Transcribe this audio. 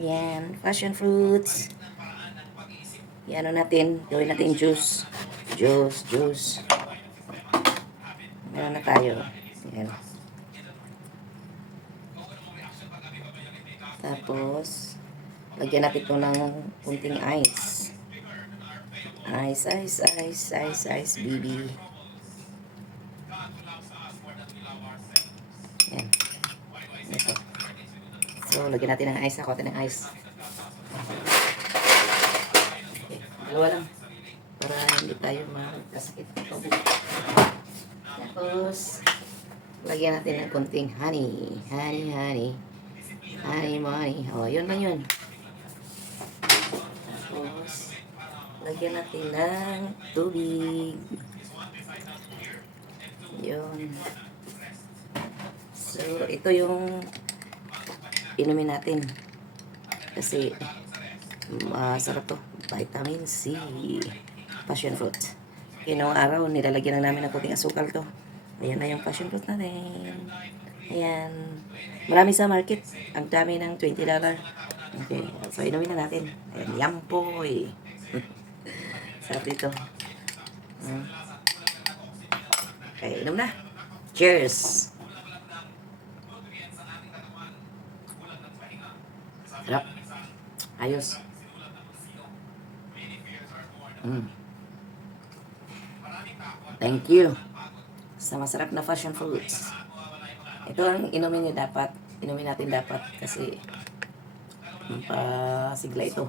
Ayan, passion fruits. Yan natin, gawin natin juice. Juice. Meron na tayo. Ayan. Tapos, lagyan natin ito ng kunting ice. Ice, baby. Ayan. Ito. So, lagyan natin ng ice. Ako natin ng ice. Okay. Dalawa lang. Para hindi tayo magkasakit. Tapos, lagyan natin ng kunting honey. Honey. Oh, yun lang yun. Tapos, lagyan natin ng tubig. Yun. So, ito yung inumin natin. Kasi, masarap to. Vitamin C. Passion fruit. Inong araw, nilalagyan na namin ng kunting asukal to. Ayan na yung passion fruit natin. Ayan. Marami sa market. Ang dami ng $20. Okay. So, inumin na natin. Ayan. Yampoy. Sarap dito. Okay. Inom na. Cheers. Sarap. Ayos. Thank you. Sa masarap na passion fruits. Ito ang inumin niyo dapat. Inumin natin dapat kasi pasigla ito.